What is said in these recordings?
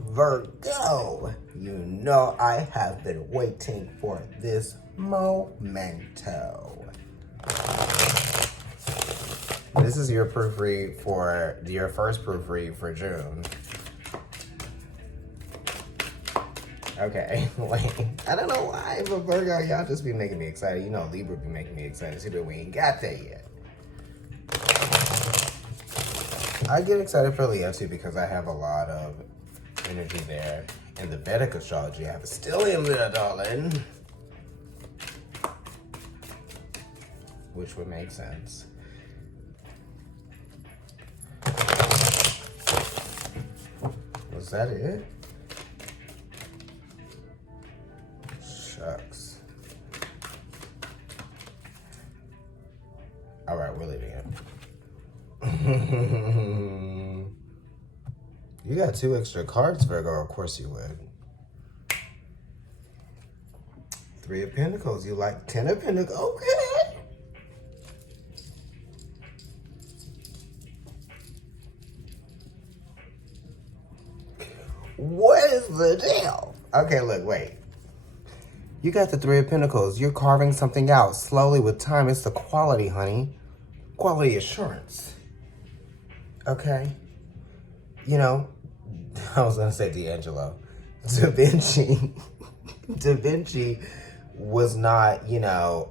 Virgo, you know I have been waiting for this momento. This is your proofread for your first proofread for June. Okay, wait. I don't know why, but Virgo, y'all just be making me excited. You know, Libra be making me excited too, but we ain't got that yet. I get excited for Leo too because I have a lot of energy there. In the Vedic astrology, I have a stellium there, darling. Which would make sense. Was that it? Shucks. All right, we're leaving it. You got 2 extra cards, Virgo. Of course you would. 3 of Pentacles. You like 10 of Pentacles. Okay. What is the deal? Okay, look, wait. You got the 3 of Pentacles. You're carving something out slowly with time. It's the quality, honey. Quality assurance. Okay? You know, I was going to say D'Angelo. Da Vinci was not, you know,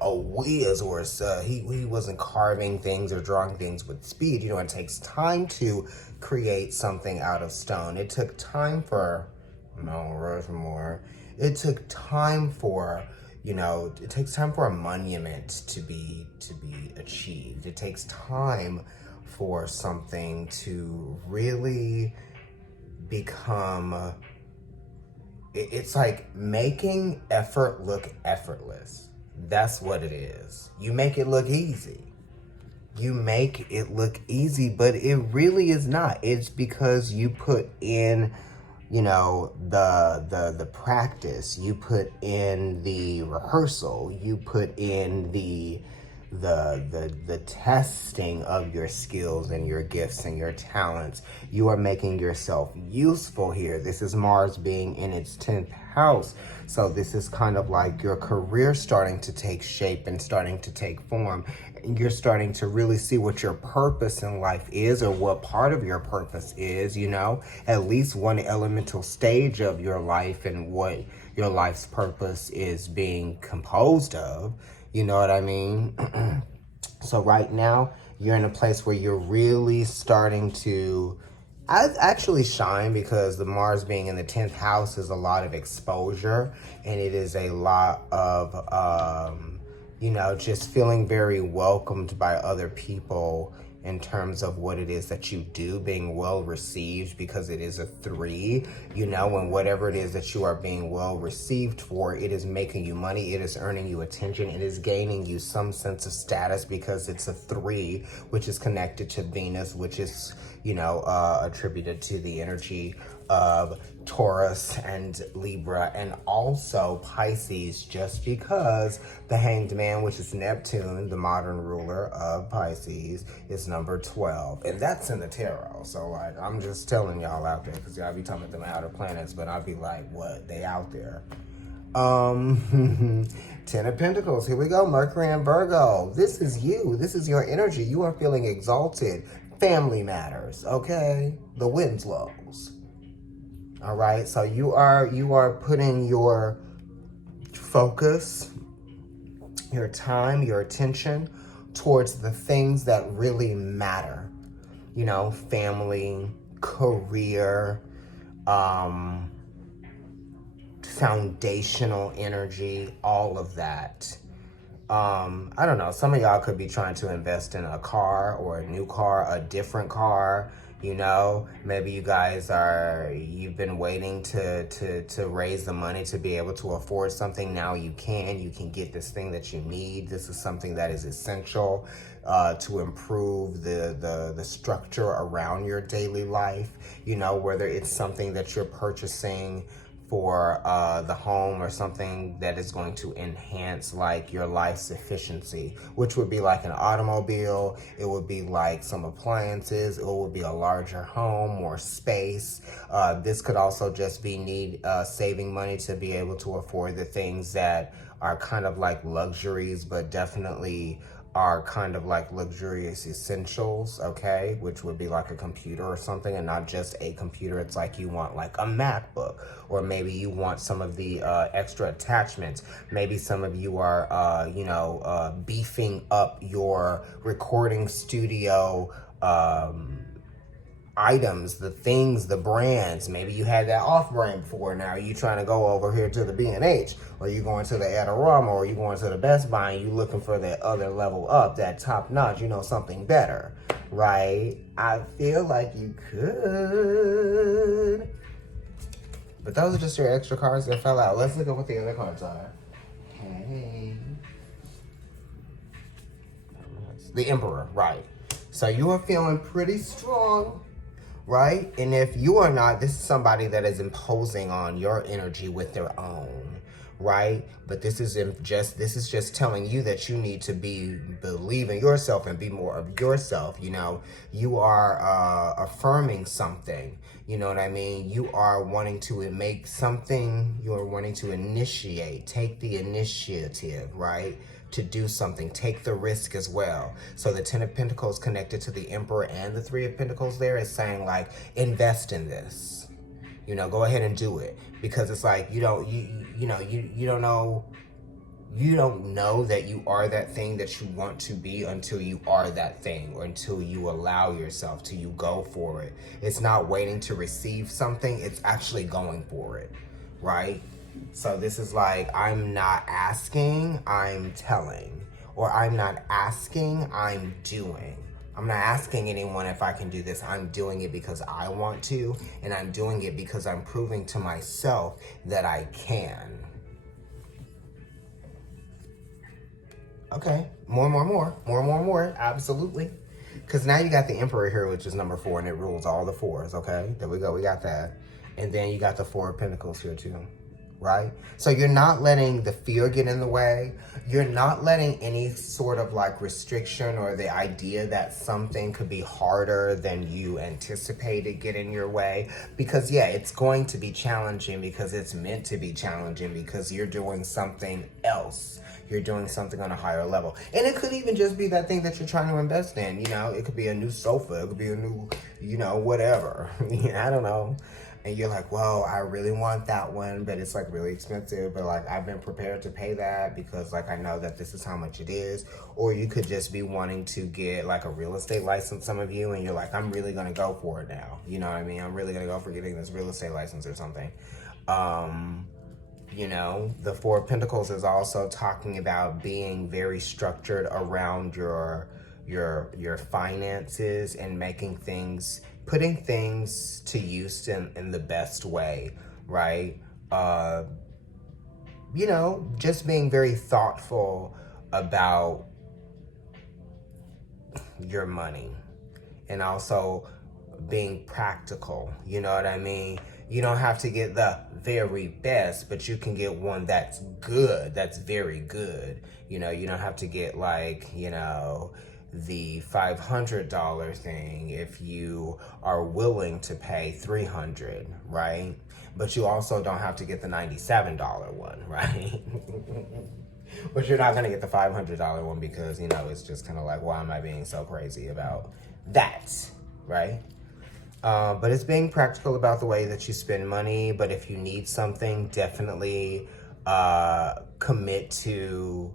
a whiz or he wasn't carving things or drawing things with speed. You know, it takes time to create something out of stone. It took time for Mount Rushmore. It took time for, you know, it takes time for a monument to be achieved. It takes time for something to really become, it's like making effort look effortless. That's what it is. You make it look easy. You make it look easy, but it really is not. It's because you put in, you know, the practice, you put in the rehearsal, you put in the testing of your skills and your gifts and your talents. You are making yourself useful here. This is Mars being in its 10th house. So this is kind of like your career starting to take shape and starting to take form. And you're starting to really see what your purpose in life is, or what part of your purpose is, you know, at least one elemental stage of your life and what your life's purpose is being composed of. You know what I mean? So right now, you're in a place where you're really starting to actually shine, because the Mars being in the 10th house is a lot of exposure, and it is a lot of, you know, just feeling very welcomed by other people in terms of what it is that you do, being well received, because it is a 3, you know, and whatever it is that you are being well received for, it is making you money, it is earning you attention, it is gaining you some sense of status, because it's a 3, which is connected to Venus, which is, you know, attributed to the energy of Taurus and Libra, and also Pisces, just because the Hanged Man, which is Neptune, the modern ruler of Pisces, is number 12, and that's in the tarot. So like, I'm just telling y'all out there, because y'all be talking about them outer planets, but I'll be like, what, they out there. 10 of Pentacles, here we go. Mercury in Virgo. This is you. This is your energy. You are feeling exalted. Family matters, okay? The Winslows. All right, so you are putting your focus, your time, your attention towards the things that really matter. You know, family, career, foundational energy, all of that. I don't know, some of y'all could be trying to invest in a car, or a new car, a different car. You know, maybe you guys you've been waiting to raise the money to be able to afford something. Now you can get this thing that you need. This is something that is essential to improve the structure around your daily life. You know, whether it's something that you're purchasing for the home or something that is going to enhance like your life's efficiency, which would be like an automobile. It would be like some appliances. It would be a larger home, more space. This could also just be saving money to be able to afford the things that are kind of like luxuries, but definitely are kind of like luxurious essentials, okay? Which would be like a computer or something, and not just a computer. It's like you want like a MacBook, or maybe you want some of the extra attachments. Maybe some of you are, beefing up your recording studio items, the things, the brands. Maybe you had that off-brand before. Now you trying to go over here to the B&H, or you going to the Adorama, or you going to the Best Buy, and you looking for that other level up, that top notch, something better, right? I feel like you could. But those are just your extra cards that fell out. Let's look at what the other cards are. Okay. The Emperor, right. So you are feeling pretty strong, right? And if you are not, this is somebody that is imposing on your energy with their own, right? But this is just telling you that you need to believe in yourself and be more of yourself. You are affirming something. You know what I mean? You are wanting to make something. You are wanting to initiate, take the initiative, right? To do something, take the risk as well. So the 10 of Pentacles connected to the Emperor and the 3 of Pentacles there is saying like, invest in this. Go ahead and do it, because it's like you don't know that you are that thing that you want to be until you are that thing, or until you allow yourself to, you go for it. It's not waiting to receive something, it's actually going for it, right? So this is like, I'm not asking, I'm telling. Or I'm not asking, I'm doing. I'm not asking anyone if I can do this. I'm doing it because I want to, and I'm doing it because I'm proving to myself that I can. Okay, more, absolutely. Because now you got the Emperor here, which is number 4, and it rules all the 4s, okay? There we go, we got that. And then you got the 4 of Pentacles here too. Right? So you're not letting the fear get in the way. You're not letting any sort of like restriction or the idea that something could be harder than you anticipated get in your way. Because yeah, it's going to be challenging, because it's meant to be challenging, because you're doing something else. You're doing something on a higher level. And it could even just be that thing that you're trying to invest in. It could be a new sofa. It could be a new, whatever. I don't know. And you're like, well, I really want that one, but it's like really expensive. But like, I've been prepared to pay that because like, I know that this is how much it is. Or you could just be wanting to get like a real estate license, some of you, and you're like, I'm really going to go for it now. You know what I mean? I'm really going to go for getting this real estate license or something. The 4 of Pentacles is also talking about being very structured around your finances and putting things to use in the best way, right? Just being very thoughtful about your money, and also being practical, you know what I mean? You don't have to get the very best, but you can get one that's good, that's very good. You don't have to get like, the $500 thing if you are willing to pay $300, right? But you also don't have to get the $97 one, right? But you're not going to get the $500 one because, it's just kind of like, why am I being so crazy about that, right? But it's being practical about the way that you spend money. But if you need something, definitely commit to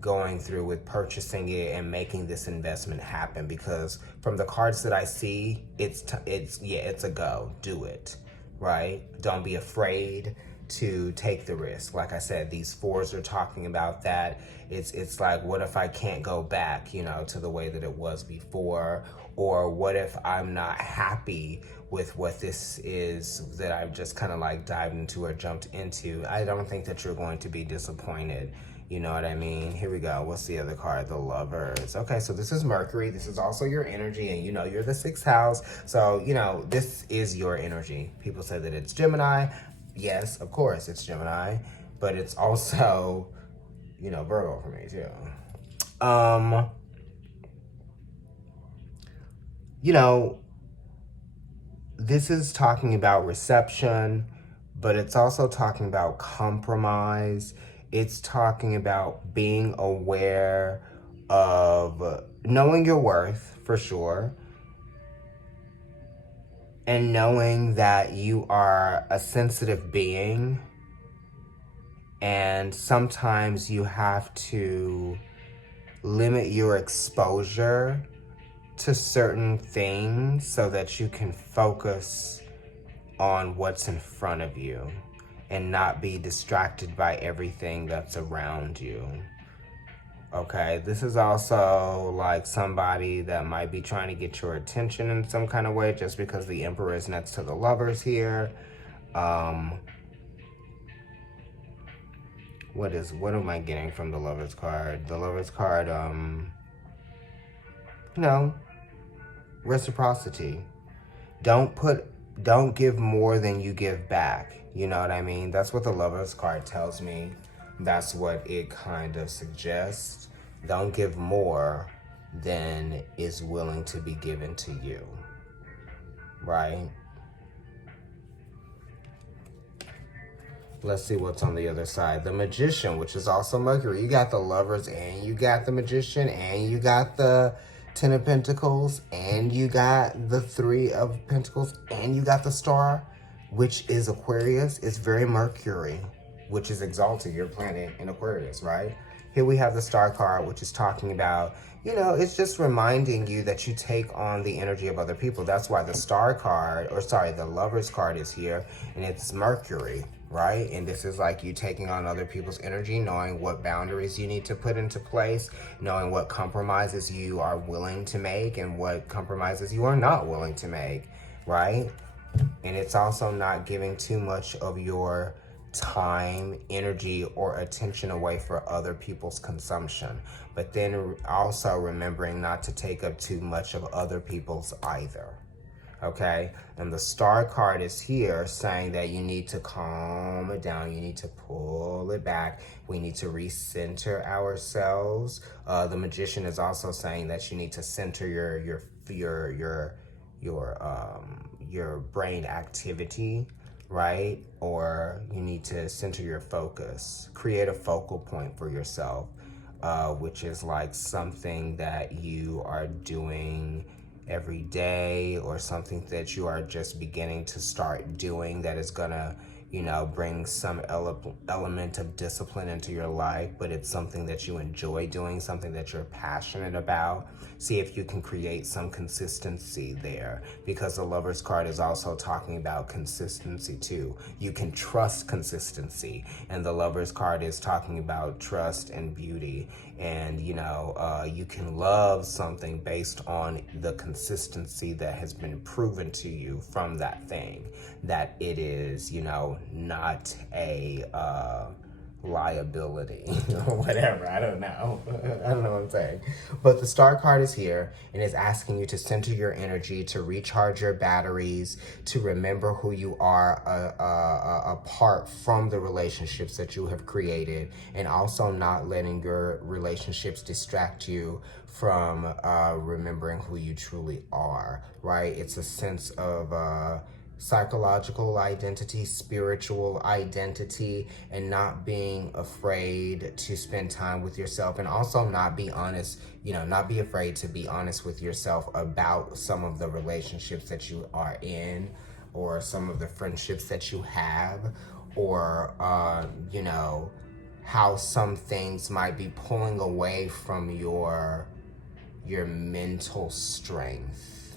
going through with purchasing it and making this investment happen, because from the cards that I see, it's a go. Do it, right? Don't be afraid to take the risk. Like I said, these 4s are talking about that. It's like, what if I can't go back, to the way that it was before? Or what if I'm not happy with what this is that I've just kind of like dived into or jumped into? I don't think that you're going to be disappointed. You know what I mean? Here we go. What's the other card? The Lovers. Okay, so this is Mercury. This is also your energy, and you're the 6th house. So, this is your energy. People say that it's Gemini. yes, of course, it's Gemini, but it's also, you know, Virgo for me too. You know, this is talking about reception, but it's also talking about compromise. It's talking about being aware of knowing your worth for sure, and knowing that you are a sensitive being, and sometimes you have to limit your exposure to certain things so that you can focus on what's in front of you and not be distracted by everything that's around you. Okay, this is also like somebody that might be trying to get your attention in some kind of way, just because the Emperor is next to the Lovers here. What am I getting from the Lovers card? The Lovers card, reciprocity. Don't give more than you give back. You know what I mean? That's what the Lovers card tells me. That's what it kind of suggests. Don't give more than is willing to be given to you. Right? Let's see what's on the other side. The Magician, which is also Mercury. You got the Lovers, and you got the Magician, and you got the Ten of Pentacles, and you got the Three of Pentacles, and you got the Star, which is Aquarius. It's very Mercury, which is exalted, your planet in Aquarius, right? Here we have the Star card, which is talking about, it's just reminding you that you take on the energy of other people. That's why the Star card, the Lovers card is here, and it's Mercury, right? And this is like you taking on other people's energy, knowing what boundaries you need to put into place, knowing what compromises you are willing to make and what compromises you are not willing to make, right? And it's also not giving too much of your time, energy, or attention away for other people's consumption. But then also remembering not to take up too much of other people's either. Okay? And the Star card is here saying that you need to calm it down. You need to pull it back. We need to recenter ourselves. The Magician is also saying that you need to center your brain activity, right? Or you need to center your focus, create a focal point for yourself, which is like something that you are doing every day, or something that you are just beginning to start doing that is gonna, bring some element of discipline into your life, but it's something that you enjoy doing, something that you're passionate about. See if you can create some consistency there, because the Lovers card is also talking about consistency too. You can trust consistency, and the Lovers card is talking about trust and beauty. And you can love something based on the consistency that has been proven to you from that thing, that it is not a liability or whatever. I don't know what I'm saying. But the Star card is here and is asking you to center your energy, to recharge your batteries, to remember who you are apart from the relationships that you have created, and also not letting your relationships distract you from remembering who you truly are, right? It's a sense of psychological identity, spiritual identity, and not being afraid to spend time with yourself, and also not be honest, not be afraid to be honest with yourself about some of the relationships that you are in, or some of the friendships that you have, or, how some things might be pulling away from your mental strength.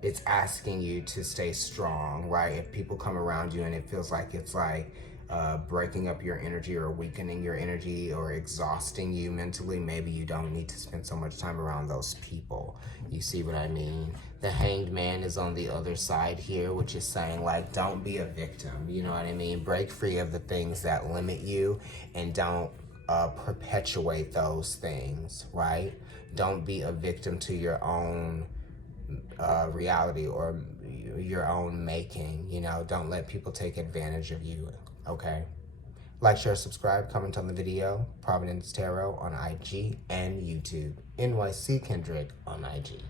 It's asking you to stay strong, right? If people come around you and it feels like it's like breaking up your energy or weakening your energy or exhausting you mentally, maybe you don't need to spend so much time around those people. You see what I mean? The Hanged Man is on the other side here, which is saying like, don't be a victim. You know what I mean? Break free of the things that limit you, and don't perpetuate those things, right? Don't be a victim to your own reality, or your own making, you know. Don't let people take advantage of you, okay? Like, share, subscribe, comment on the video. Providence Tarot on IG and YouTube. NYC Kendrick on IG.